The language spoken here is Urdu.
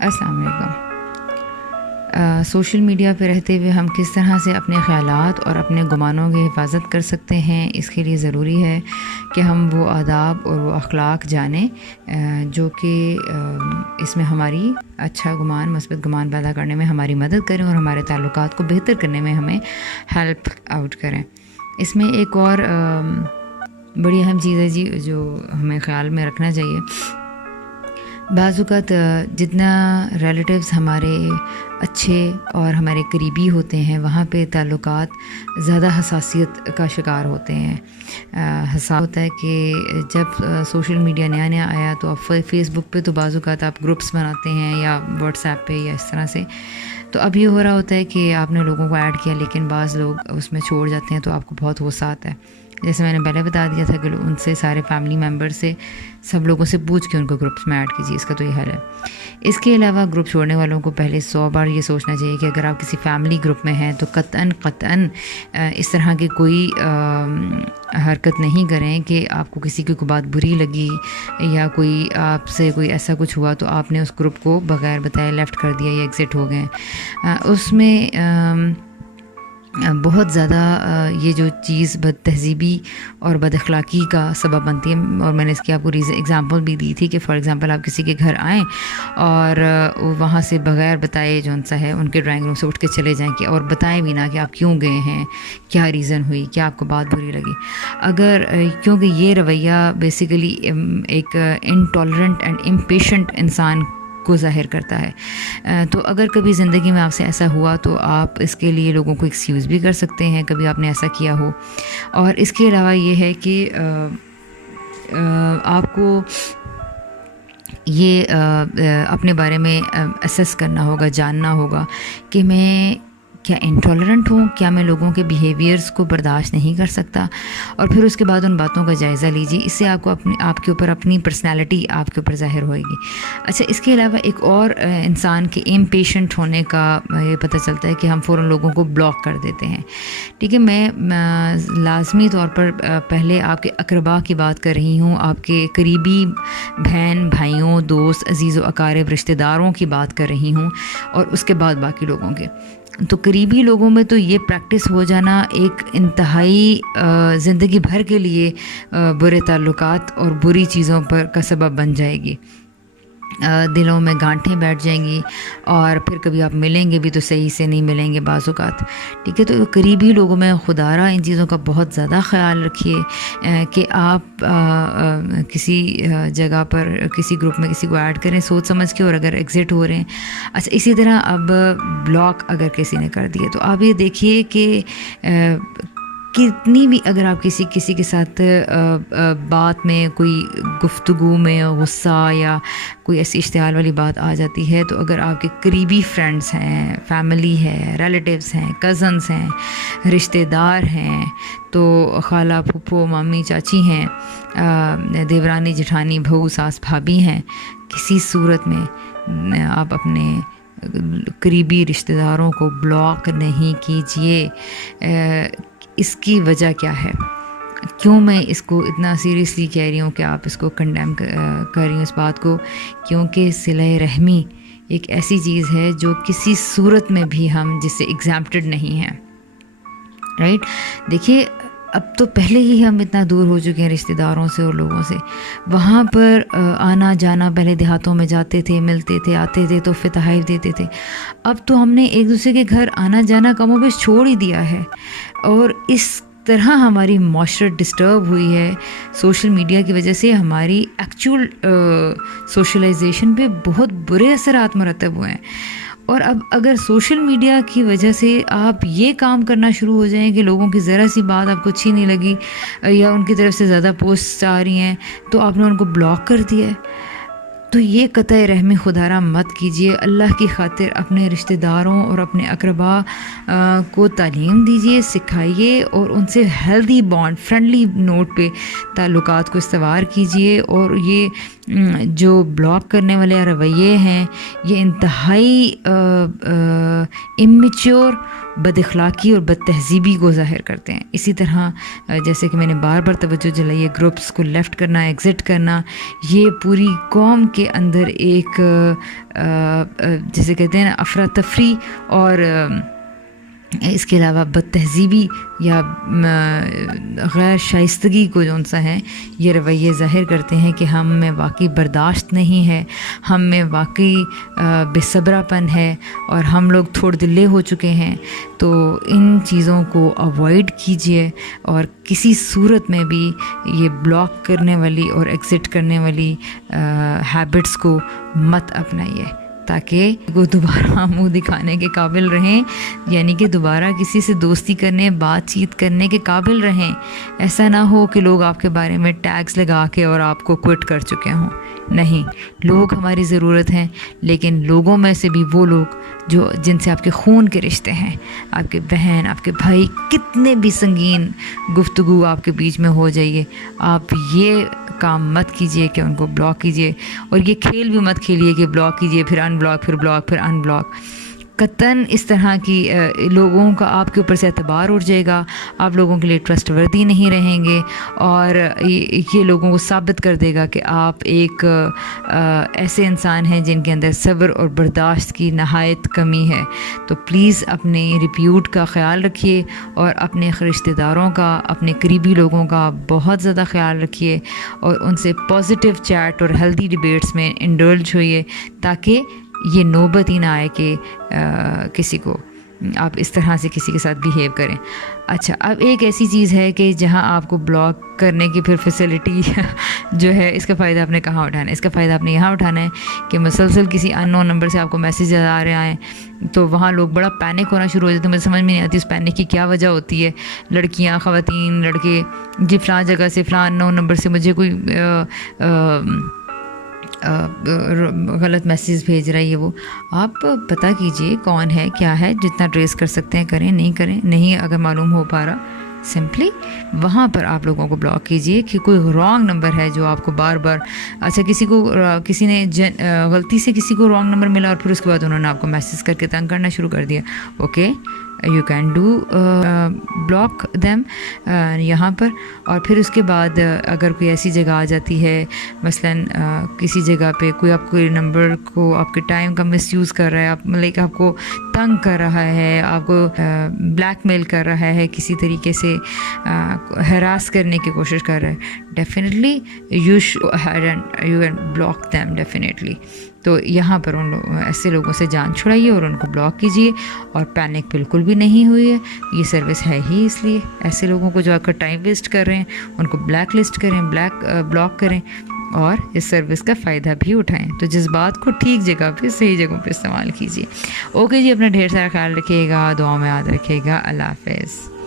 السلام علیکم۔ سوشل میڈیا پہ رہتے ہوئے ہم کس طرح سے اپنے خیالات اور اپنے گمانوں کی حفاظت کر سکتے ہیں، اس کے لیے ضروری ہے کہ ہم وہ آداب اور وہ اخلاق جانیں جو کہ اس میں ہماری اچھا گمان، مثبت گمان پیدا کرنے میں ہماری مدد کریں اور ہمارے تعلقات کو بہتر کرنے میں ہمیں ہیلپ آؤٹ کریں۔ اس میں ایک اور بڑی اہم چیز ہے جی جو ہمیں خیال میں رکھنا چاہیے۔ بعض اوقات جتنا ریلیٹیوز ہمارے اچھے اور ہمارے قریبی ہوتے ہیں وہاں پہ تعلقات زیادہ حساسیت کا شکار ہوتے ہیں۔ حساس ہوتا ہے کہ جب سوشل میڈیا نیا آیا تو آپ فیس بک پہ تو بعض اوقات آپ گروپس بناتے ہیں یا واٹس ایپ پہ یا اس طرح سے، تو اب یہ ہو رہا ہوتا ہے کہ آپ نے لوگوں کو ایڈ کیا لیکن بعض لوگ اس میں چھوڑ جاتے ہیں تو آپ کو بہت غصہ آتا ہے۔ جیسے میں نے پہلے بتا دیا تھا کہ ان سے سارے فیملی ممبر سے سب لوگوں سے پوچھ کے ان کو گروپس میں ایڈ کیجیے، اس کا تو یہ حل ہے۔ اس کے علاوہ گروپ چھوڑنے والوں کو پہلے 100 بار یہ سوچنا چاہیے کہ اگر آپ کسی فیملی گروپ میں ہیں تو قطعاً اس طرح کی کوئی حرکت نہیں کریں کہ آپ کو کسی کی کوئی بات بری لگی یا کوئی آپ سے کوئی ایسا کچھ ہوا تو آپ نے اس گروپ کو بغیر بتائے لیفٹ کر دیا یا ایگزٹ ہو گئے۔ اس میں بہت زیادہ یہ جو چیز بد تہذیبی اور بد اخلاقی کا سبب بنتی ہے، اور میں نے اس کی آپ کو ایگزامپل بھی دی تھی کہ فار ایگزامپل آپ کسی کے گھر آئیں اور وہاں سے بغیر بتائے جو سا ہے ان کے ڈرائنگ روم سے اٹھ کے چلے جائیں کہ اور بتائیں بھی نہ کہ آپ کیوں گئے ہیں، کیا ریزن ہوئی، کیا آپ کو بات بری لگی۔ اگر کیونکہ یہ رویہ بیسیکلی ایک انٹالرنٹ اینڈ امپیشنٹ انسان کو ظاہر کرتا ہے، تو اگر کبھی زندگی میں آپ سے ایسا ہوا تو آپ اس کے لیے لوگوں کو ایکسکیوز بھی کر سکتے ہیں کبھی آپ نے ایسا کیا ہو۔ اور اس کے علاوہ یہ ہے کہ آپ کو یہ اپنے بارے میں اسیس کرنا ہوگا، جاننا ہوگا کہ میں کیا انٹالرنٹ ہوں، کیا میں لوگوں کے بیہیویئرز کو برداشت نہیں کر سکتا، اور پھر اس کے بعد ان باتوں کا جائزہ لیجیے۔ اس سے آپ کو آپ کے اوپر اپنی پرسنالٹی آپ کے اوپر ظاہر ہوئے گی۔ اچھا، اس کے علاوہ ایک اور انسان کے امپیشنٹ ہونے کا یہ پتہ چلتا ہے کہ ہم فوراً لوگوں کو بلاک کر دیتے ہیں۔ ٹھیک ہے، میں لازمی طور پر پہلے آپ کے اقربا کی بات کر رہی ہوں، آپ کے قریبی بہن بھائیوں، دوست، عزیز و اقارب، رشتہ داروں کی بات کر رہی ہوں، اور اس کے بعد باقی لوگوں کے۔ تو قریبی لوگوں میں تو یہ پریکٹس ہو جانا ایک انتہائی زندگی بھر کے لیے برے تعلقات اور بری چیزوں پر کا سبب بن جائے گی۔ دلوں میں گانٹھیں بیٹھ جائیں گی، اور پھر کبھی آپ ملیں گے بھی تو صحیح سے نہیں ملیں گے بعض اوقات۔ ٹھیک ہے، تو قریبی لوگوں میں خدا را ان چیزوں کا بہت زیادہ خیال رکھیے کہ آپ کسی جگہ پر کسی گروپ میں کسی کو ایڈ کریں سوچ سمجھ کے، اور اگر ایگزٹ ہو رہے ہیں۔ اچھا، اسی طرح اب بلاک اگر کسی نے کر دیے تو آپ یہ دیکھیے کہ کتنی بھی اگر آپ کسی کے ساتھ بات میں کوئی گفتگو میں غصہ یا کوئی ایسی اشتعال والی بات آ جاتی ہے، تو اگر آپ کے قریبی فرینڈز ہیں، فیملی ہے، ریلیٹیوز ہیں، کزنز ہیں، رشتہ دار ہیں، تو خالہ، پھپھو، مامی، چاچی ہیں، دیورانی، جٹھانی، بہو، ساس، بھابھی ہیں، کسی صورت میں آپ اپنے قریبی رشتہ داروں کو بلاک نہیں کیجیے۔ اس کی وجہ کیا ہے؟ کیوں میں اس کو اتنا سیریسلی کہہ رہی ہوں کہ آپ اس کو کنڈیم کر رہی ہوں اس بات کو؟ کیونکہ صلہ رحمی ایک ایسی چیز ہے جو کسی صورت میں بھی ہم جس سے ایگزامپٹڈ نہیں ہیں، رائٹ؟ دیکھیے، اب تو پہلے ہی ہم اتنا دور ہو چکے ہیں رشتہ داروں سے اور لوگوں سے۔ وہاں پر آنا جانا، پہلے دیہاتوں میں جاتے تھے، ملتے تھے، آتے تھے، تحفے تحائف دیتے تھے۔ اب تو ہم نے ایک دوسرے کے گھر آنا جانا کم و بیش چھوڑ ہی دیا ہے، اور اس طرح ہماری معاشرت ڈسٹرب ہوئی ہے سوشل میڈیا کی وجہ سے۔ ہماری ایکچول سوشلائزیشن پہ بہت برے اثرات مرتب ہوئے ہیں۔ اور اب اگر سوشل میڈیا کی وجہ سے آپ یہ کام کرنا شروع ہو جائیں کہ لوگوں کی ذرا سی بات آپ کو اچھی نہیں لگی یا ان کی طرف سے زیادہ پوسٹ آ رہی ہیں تو آپ نے ان کو بلاک کر دیا ہے، تو یہ قطع رحمی خدا را مت کیجیے۔ اللہ کی خاطر اپنے رشتہ داروں اور اپنے اقربا کو تعلیم دیجیے، سکھائیے، اور ان سے ہیلدی بانڈ، فرینڈلی نوٹ پہ تعلقات کو استوار کیجیے، اور یہ جو بلاک کرنے والے رویے ہیں یہ انتہائی امیچور، بد اخلاقی اور بد تہذیبی کو ظاہر کرتے ہیں. اسی طرح جیسے کہ میں نے بار بار توجہ دلائی ہے، گروپس کو لیفٹ کرنا، ایگزٹ کرنا، یہ پوری قوم کے اندر ایک جیسے کہتے ہیں نا افراتفری اور اس کے علاوہ بد تہذیبی یا غیر شائستگی کو جو سا ہے یہ رویے ظاہر کرتے ہیں کہ ہم میں واقعی برداشت نہیں ہے، ہم میں واقعی بے صبرا پن ہے اور ہم لوگ تھوڑ دلے ہو چکے ہیں. تو ان چیزوں کو اوائڈ کیجیے اور کسی صورت میں بھی یہ بلاک کرنے والی اور ایگزٹ کرنے والی ہیبٹس کو مت اپنائیے، تاکہ وہ دوبارہ منہ دکھانے کے قابل رہیں، یعنی کہ دوبارہ کسی سے دوستی کرنے، بات چیت کرنے کے قابل رہیں. ایسا نہ ہو کہ لوگ آپ کے بارے میں ٹیگز لگا کے اور آپ کو کوئٹ کر چکے ہوں. نہیں، لوگ ہماری ضرورت ہیں، لیکن لوگوں میں سے بھی وہ لوگ جو جن سے آپ کے خون کے رشتے ہیں، آپ کے بہن، آپ کے بھائی، کتنے بھی سنگین گفتگو آپ کے بیچ میں ہو جائیے، آپ یہ کام مت کیجیے کہ ان کو بلاک کیجیے. اور یہ کھیل بھی مت کھیلیے کہ بلاک کیجیے پھر ان بلاک، پھر بلاک، پھر ان بلاک. قطعاً اس طرح کی لوگوں کا آپ کے اوپر سے اعتبار اٹھ جائے گا، آپ لوگوں کے لیے ٹرسٹ وردی نہیں رہیں گے، اور یہ لوگوں کو ثابت کر دے گا کہ آپ ایک ایسے انسان ہیں جن کے اندر صبر اور برداشت کی نہایت کمی ہے. تو پلیز اپنے ریپیوٹ کا خیال رکھیے اور اپنے رشتہ داروں کا، اپنے قریبی لوگوں کا بہت زیادہ خیال رکھیے اور ان سے پازیٹیو چیٹ اور ہیلدی ڈبیٹس میں انڈلج ہوئیے، تاکہ یہ نوبت ہی نہ آئے کہ کسی کو آپ اس طرح سے کسی کے ساتھ بیہیو کریں. اچھا، اب ایک ایسی چیز ہے کہ جہاں آپ کو بلاک کرنے کی پھر فیسلٹی جو ہے، اس کا فائدہ آپ نے کہاں اٹھانا ہے؟ اس کا فائدہ آپ نے یہاں اٹھانا ہے کہ مسلسل کسی ان نون نمبر سے آپ کو میسیج آ رہے ہیں تو وہاں لوگ بڑا پینک ہونا شروع ہو جاتے ہیں. مجھے سمجھ میں نہیں آتی اس پینک کی کیا وجہ ہوتی ہے. لڑکیاں، خواتین، لڑکے، جی فلاں جگہ سے، فلاں ان نون نمبر سے مجھے کوئی غلط میسیج بھیج رہا ہے. وہ آپ پتہ کیجئے کون ہے، کیا ہے، جتنا ٹریس کر سکتے ہیں کریں، نہیں کریں، نہیں اگر معلوم ہو پا رہا سمپلی وہاں پر آپ لوگوں کو بلاک کیجئے کہ کوئی رانگ نمبر ہے جو آپ کو بار بار، اچھا کسی نے غلطی سے کسی کو رانگ نمبر ملا اور پھر اس کے بعد انہوں نے آپ کو میسیج کر کے تنگ کرنا شروع کر دیا. Okay, you can do block them یہاں پر. اور پھر اس کے بعد اگر کوئی ایسی جگہ آ جاتی ہے، مثلاً کسی جگہ پہ کوئی آپ کو نمبر کو، آپ کے ٹائم کا مس یوز کر رہا ہے، آپ کو تنگ کر رہا ہے، آپ کو بلیک میل کر رہا ہے، کسی طریقے سے ہراس کرنے کی کوشش کر رہا ہے، definitely you can block them definitely. تو یہاں پر ایسے لوگوں سے جان چھڑائیے اور ان کو بلاک کیجیے. اور پینک بالکل بھی نہیں ہوئی ہے، یہ سروس ہے ہی اس لیے. ایسے لوگوں کو جو آپ کا ٹائم ویسٹ کر رہے ہیں ان کو بلیک لسٹ کریں، بلاک کریں اور اس سروس کا فائدہ بھی اٹھائیں. تو جذبات کو ٹھیک جگہ پہ، صحیح جگہوں پہ استعمال کیجیے. اوکے جی، اپنا ڈھیر سارا خیال رکھیے گا، دعاؤں میں یاد رکھیے گا. اللہ حافظ.